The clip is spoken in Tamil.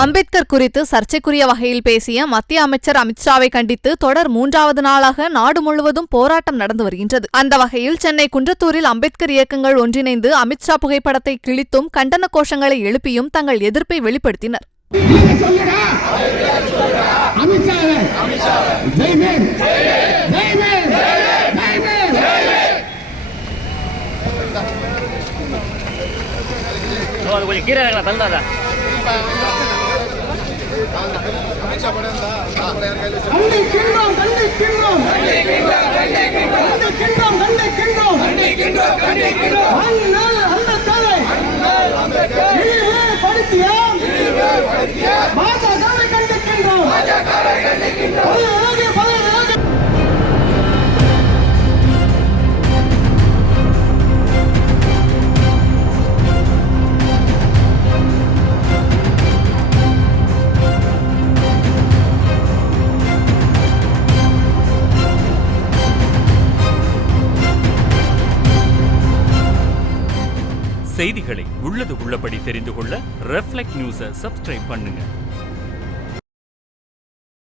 அம்பேத்கர் குறித்து சர்ச்சைக்குரிய வகையில் பேசிய மத்திய அமைச்சர் அமித்ஷாவை கண்டித்து தொடர் 3வது நாளாக நாடு முழுவதும் போராட்டம் நடந்து வருகின்றது. அந்த வகையில் சென்னை குன்றத்தூரில் அம்பேத்கர் இயக்கங்கள் ஒன்றிணைந்து அமித்ஷா புகைப்படத்தை கிழித்தும் கண்டன கோஷங்களை எழுப்பியும் தங்கள் எதிர்ப்பை வெளிப்படுத்தினர். செய்திகளை உள்ளது உள்ளபடி தெரிந்து கொள்ள ரெஃப்ளெக்ட் நியூஸை சப்ஸ்கிரைப் பண்ணுங்க.